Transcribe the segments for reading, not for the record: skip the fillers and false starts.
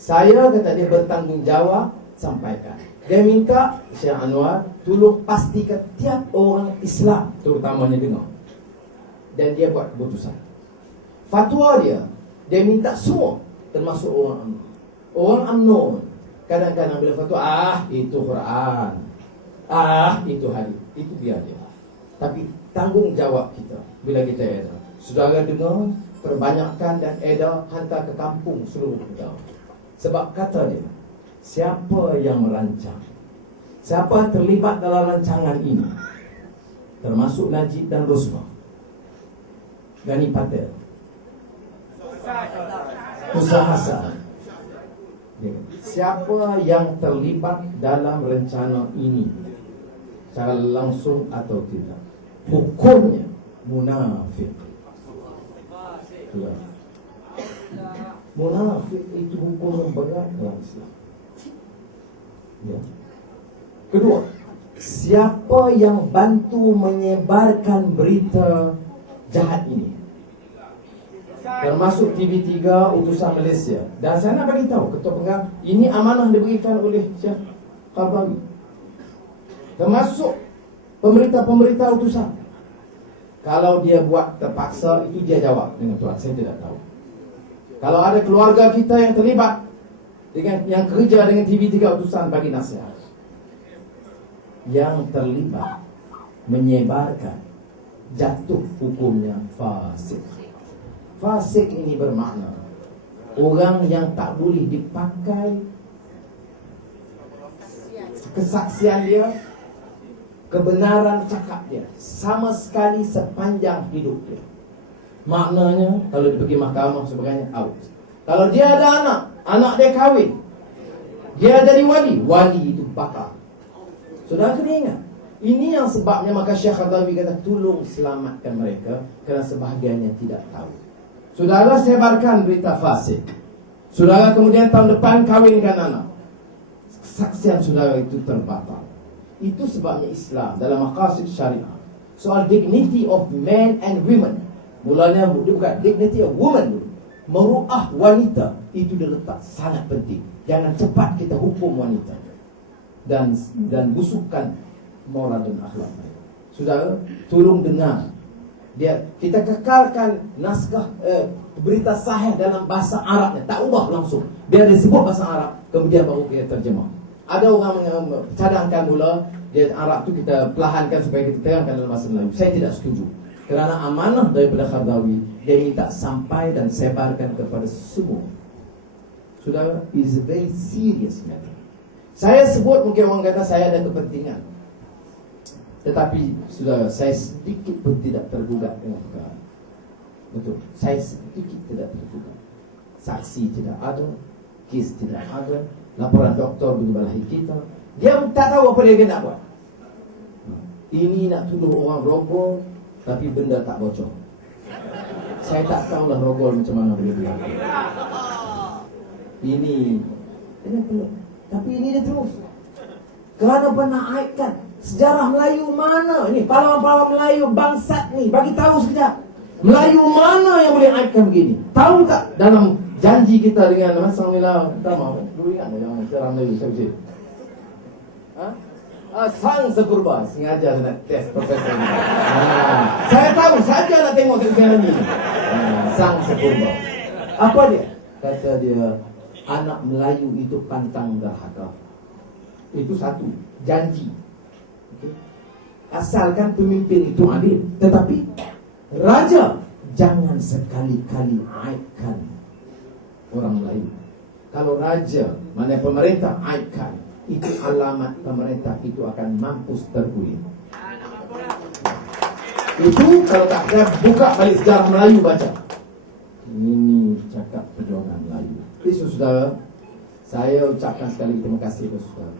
Saya, kata dia, bertanggungjawab sampaikan. Dia minta Syekh Anwar tolong pastikan tiap orang Islam terutamanya dengar. Dan dia buat keputusan. Fatwa dia minta semua, termasuk orang UMNO. Orang UMNO kadang-kadang bila fatwa, itu Quran, itu hadis, itu biar dia. Tapi tanggungjawab kita bila kita edar. Saudara dengar, perbanyakkan dan edar, hantar ke kampung seluruh kita. Sebab kata dia, siapa yang merancang, siapa yang terlibat dalam rancangan ini, termasuk Najib dan Rosmah, Gani Patel, Ustaz Hasan, siapa yang terlibat dalam rencana ini secara langsung atau tidak, hukumnya munafik. Munafik itu hukum yang berat dalam Islam. Ya. Kedua, siapa yang bantu menyebarkan berita jahat ini, termasuk TV3 utusan Malaysia. Dan saya nak bagi tahu Ketua Pengarah, ini amanah diberikan oleh Syekh Qaradawi, termasuk pemerintah-pemerintah utusan. Kalau dia buat terpaksa, itu dia jawab dengan Tuhan. Saya tidak tahu. Kalau ada keluarga kita yang terlibat dengan yang kerja dengan TV3 utusan, bagi nasihat. Yang terlibat menyebarkan, jatuh hukumnya fasik. Fasik ini bermakna orang yang tak boleh dipakai kesaksian dia, kebenaran cakap dia sama sekali sepanjang hidup dia. Maknanya kalau dia pergi mahkamah sebagainya, out. Kalau dia ada anak dia kahwin, dia jadi wali itu bakar. Saudara kena ingat, ini yang sebabnya maka Syekh Qaradawi kata tolong selamatkan mereka, kerana sebahagiannya tidak tahu. Saudara sebarkan berita fasik, saudara kemudian tahun depan kahwinkan anak, kesaksian saudara itu terbatal. Itu sebabnya Islam dalam maqasid syariah, soal dignity of men and women, mulanya dia bukan dignity of woman, meruah wanita, itu dia letak sangat penting. Jangan cepat kita hukum wanita dan busukkan moral dan akhlak mereka. Saudara, tolong dengar. Kita kekalkan naskah berita sahih dalam bahasa Arabnya, tak ubah langsung. Biar dia sebut bahasa Arab, kemudian baru kita terjemah. Ada orang cadangkan mula dia Arab tu kita perlahankan supaya kita terangkan dalam bahasa Melayu. Saya tidak setuju. Kerana amanah daripada Qaradawi, dia minta sampai dan sebarkan kepada semua. Saudara, is a very serious matter. Saya sebut, mungkin orang kata saya ada kepentingan, tetapi saudara, saya sedikit pun tidak tergugat dengan perkara. Betul, saya sedikit tidak tergugat. Saksi tidak ada, kes tidak ada, laporan doktor menyebalahi kita. Dia tak tahu apa dia nak buat. Ini nak tuduh orang rogol, tapi benda tak bocor. Saya tak tahulah rogol macam mana boleh buat. Ini perlu. Tapi ini dia terus. Kerana pernah aitkan sejarah Melayu mana ni, pahlawan-pahlawan Melayu bangsat ni, bagi tahu sekejap. Melayu mana yang boleh aitkan begini? Tahu tak dalam janji kita dengan Masang Mila pertama, dulu ingat tak yang sejarah Melayu saya ucap? Sang Sekurba. Sengaja saya nak test profesor ni. Saya tahu saja nak tengok sejarah ni. Sang Sekurba. Apa dia? Kata dia, anak Melayu itu pantang derhaka. Itu satu, janji. Okay. Asalkan pemimpin itu adil. Tetapi raja jangan sekali-kali aibkan orang Melayu. Kalau raja, mana pemerintah aibkan, itu alamat pemerintah itu akan mampus terguling. Itu kalau tak saya buka balik sejarah Melayu baca. Ini cakap perjuangan Melayu. Jadi saudara, saya ucapkan sekali terima kasih kepada saudara.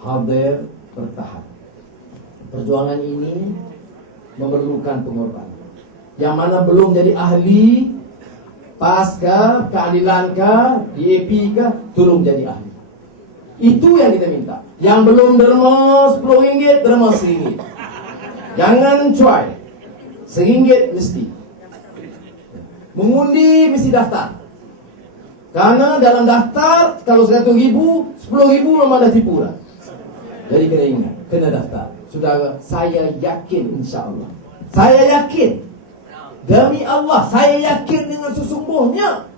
Hadir bertahan. Perjuangan ini memerlukan pengorbanan. Yang mana belum jadi ahli, PAS-kah, keadilan-kah, DAP kah, tolong jadi ahli. Itu yang kita minta. Yang belum derma RM10, derma RM1. Jangan cuai. RM1 mesti. Mengundi mesti daftar. Karena dalam daftar, kalau 100.000, 10.000 memang dah tipu dah. Jadi kena ingat, kena daftar. Saudara, saya yakin insya-Allah. Saya yakin. Demi Allah, saya yakin dengan sesungguhnya.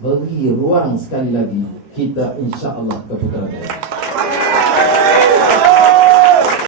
Beri ruang sekali lagi kita insya-Allah ke putaran.